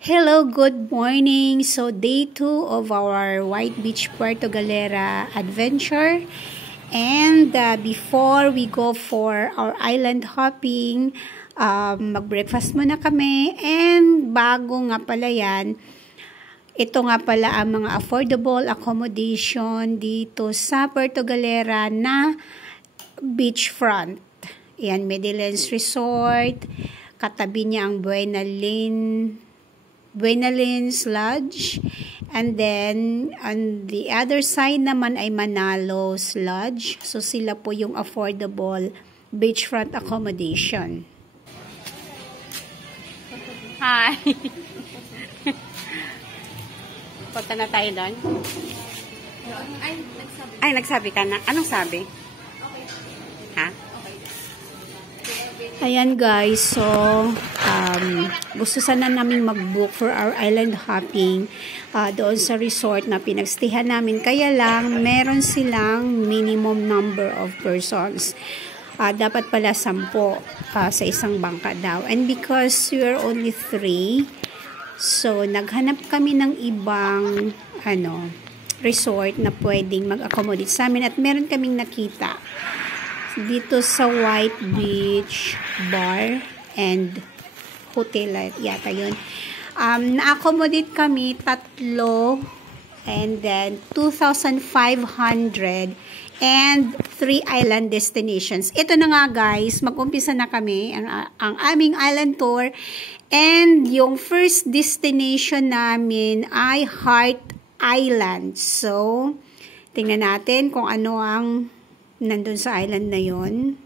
Hello, good morning. So, day 2 of our White Beach Puerto Galera adventure. And before we go for our island hopping, mag-breakfast muna kami. And bago nga pala yan, ito nga pala ang mga affordable accommodation dito sa Puerto Galera na beachfront. Yan, Meadowlands Resort. Katabi niya ang Buena Lynn Lodge, and then on the other side naman ay Manalos Lodge. So sila po yung affordable beachfront accommodation. Hi! Punta na tayo doon? Ay, nagsabi ka na. Anong sabi? Okay. Ha? Okay. Ayan guys, so gusto sana namin mag-book for our island hopping doon sa resort na pinagstayhan namin. Kaya lang, meron silang minimum number of persons. Dapat pala 10 sa isang bangka daw. And because we are only 3, so naghanap kami ng ibang resort na pwedeng mag-accommodate sa amin. At meron kaming nakita dito sa White Beach Bar and Hotel yata yun. Na-accommodate kami 3 and then 2,500 and 3 island destinations. Ito na nga guys, mag-umpisa na kami ang aming island tour, and yung first destination namin ay Heart Island. So, tingnan natin kung ano ang nandun sa island na yon.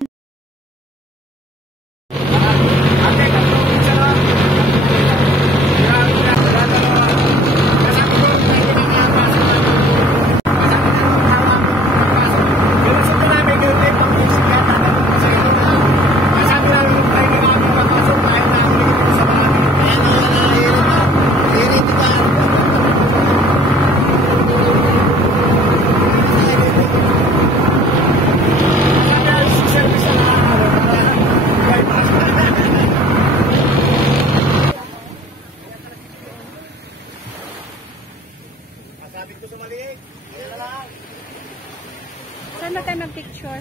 Saan na tayo mag-picture?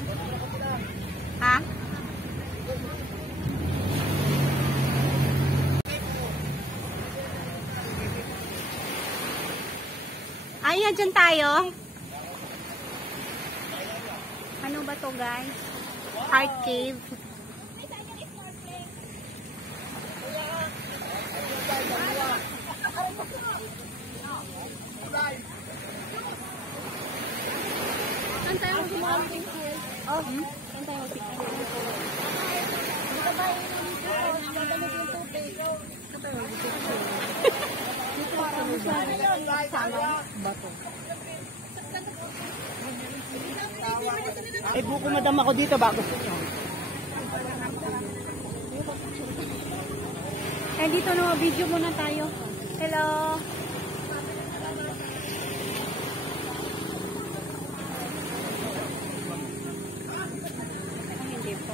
Ha? Ay, dyan tayo. Ano ba to guys? Heart Cave. Saan tayo mag-picture? Oh, saan tayo mag-picture? Dito ba yung tubig? Dito tayo mag-picture. Dito parang sama bato. Ay, buko madam ako dito bago. Eh, dito na, video muna tayo. Hello!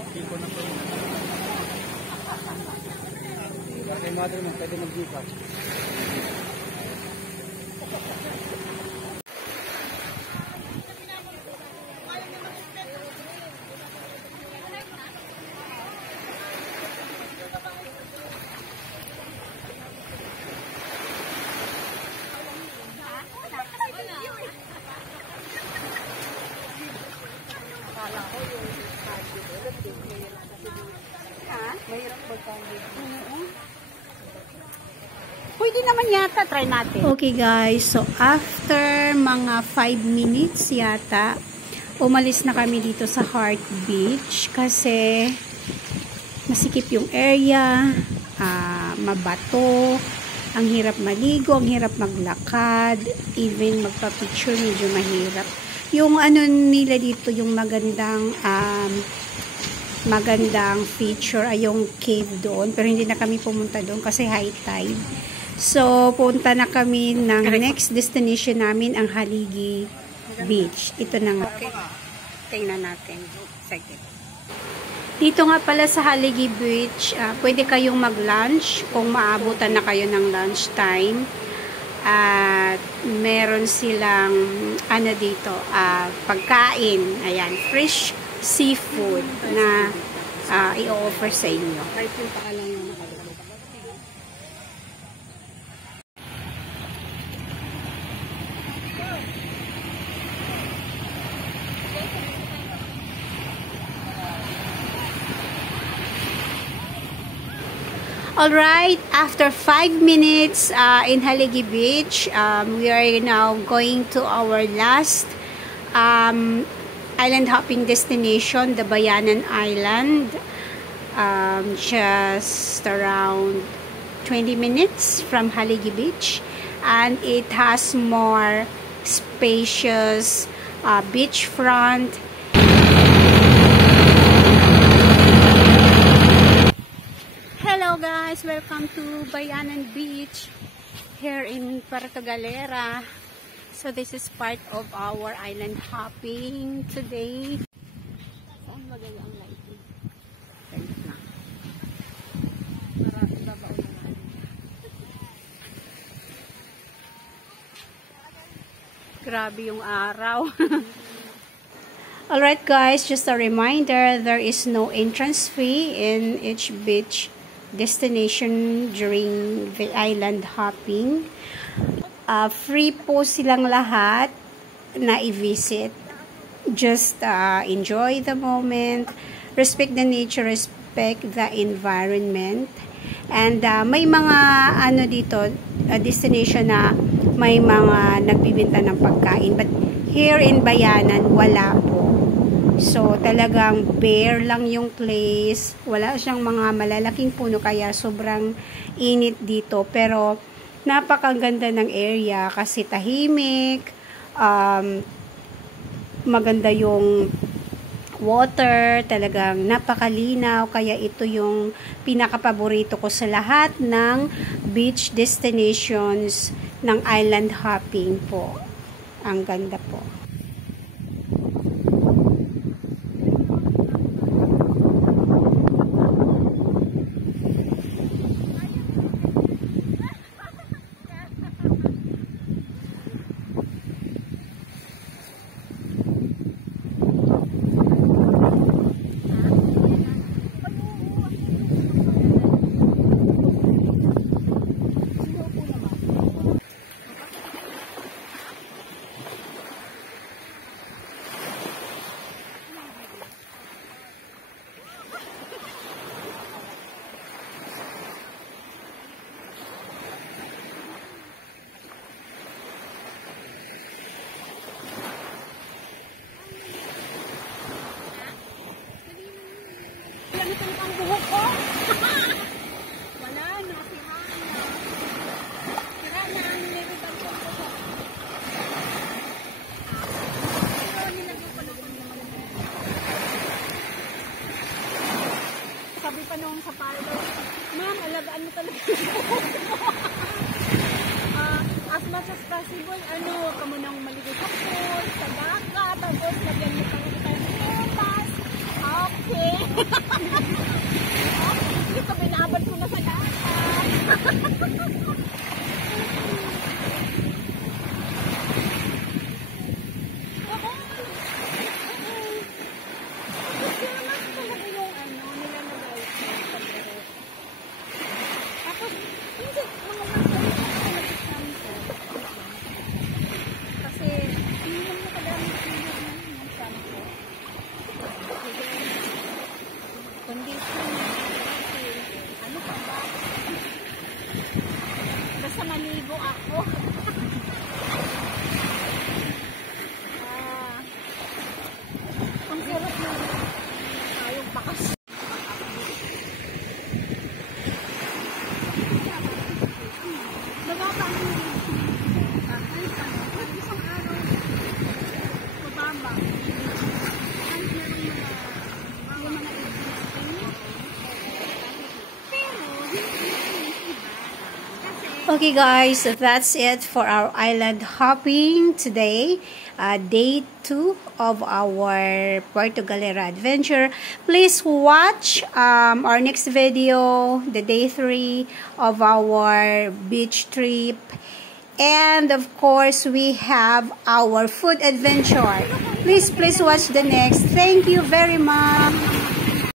Dito na po yun. Kay mother mo, pwede mag-gipa. Mahirap magkandid. Pwede naman yata, try natin. Okay guys, so after mga 5 minutes yata, umalis na kami dito sa Heart Beach kasi masikip yung area, mabato, ang hirap maligo, ang hirap maglakad, even magpa-picture medyo mahirap. Yung nila dito, yung magandang feature ay yung cave doon, pero hindi na kami pumunta doon kasi high tide. So punta na kami ng next destination namin, ang Haligi Beach. Ito na nga. Okay. Tingnan natin. Sige. Dito nga pala sa Haligi Beach, pwede kayong mag-lunch kung maabutan na kayo ng lunch time. At meron silang ano dito, pagkain, ayan, fresh seafood na i-offer sa inyo. Kahit yung paalang yung nakalagay. Alright, after 5 minutes in Haligi Beach, we are now going to our last island hopping destination, the Bayanan Island. Just around 20 minutes from Haligi Beach, and it has more spacious beachfront. Hello guys, welcome to Bayanan Beach here in Puerto Galera. So this is part of our island hopping today. Saan maganda ang lighting? Thanks na. Grabe yung araw. Alright guys, just a reminder, there is no entrance fee in each beach destination during the island hopping. Free po silang lahat na i-visit. Just enjoy the moment, respect the nature, respect the environment. And may mga ano dito, destination na may mga nagbibenta ng pagkain. But here in Bayanan, wala po. So, talagang bare lang yung place. Wala siyang mga malalaking puno, kaya sobrang init dito. Pero, napakaganda ng area kasi tahimik. Maganda yung water. Talagang napakalinaw. Kaya ito yung pinakapaborito ko sa lahat ng beach destinations ng island hopping po. Ang ganda po. Lamitan ang buhok ko. Wala na, sira na. Sira na ang limitan ko po. Sabi pa noong sa parlor, ma'am, alagaan mo talaga yung buhok mo. As much as possible, ka mo nang maligo sa pool, sa baka, tapos lagyan mo pang italas. Okay. Ito, binabad ko na sa dapat. Basta maligo ako. Ang sarap na yung bakas. Bababa ang isang araw. Bababa. Okay guys, so that's it for our island hopping today. Day 2 of our Puerto Galera adventure. Please watch our next video, the day 3 of our beach trip. And of course, we have our food adventure. Please watch the next. Thank you very much.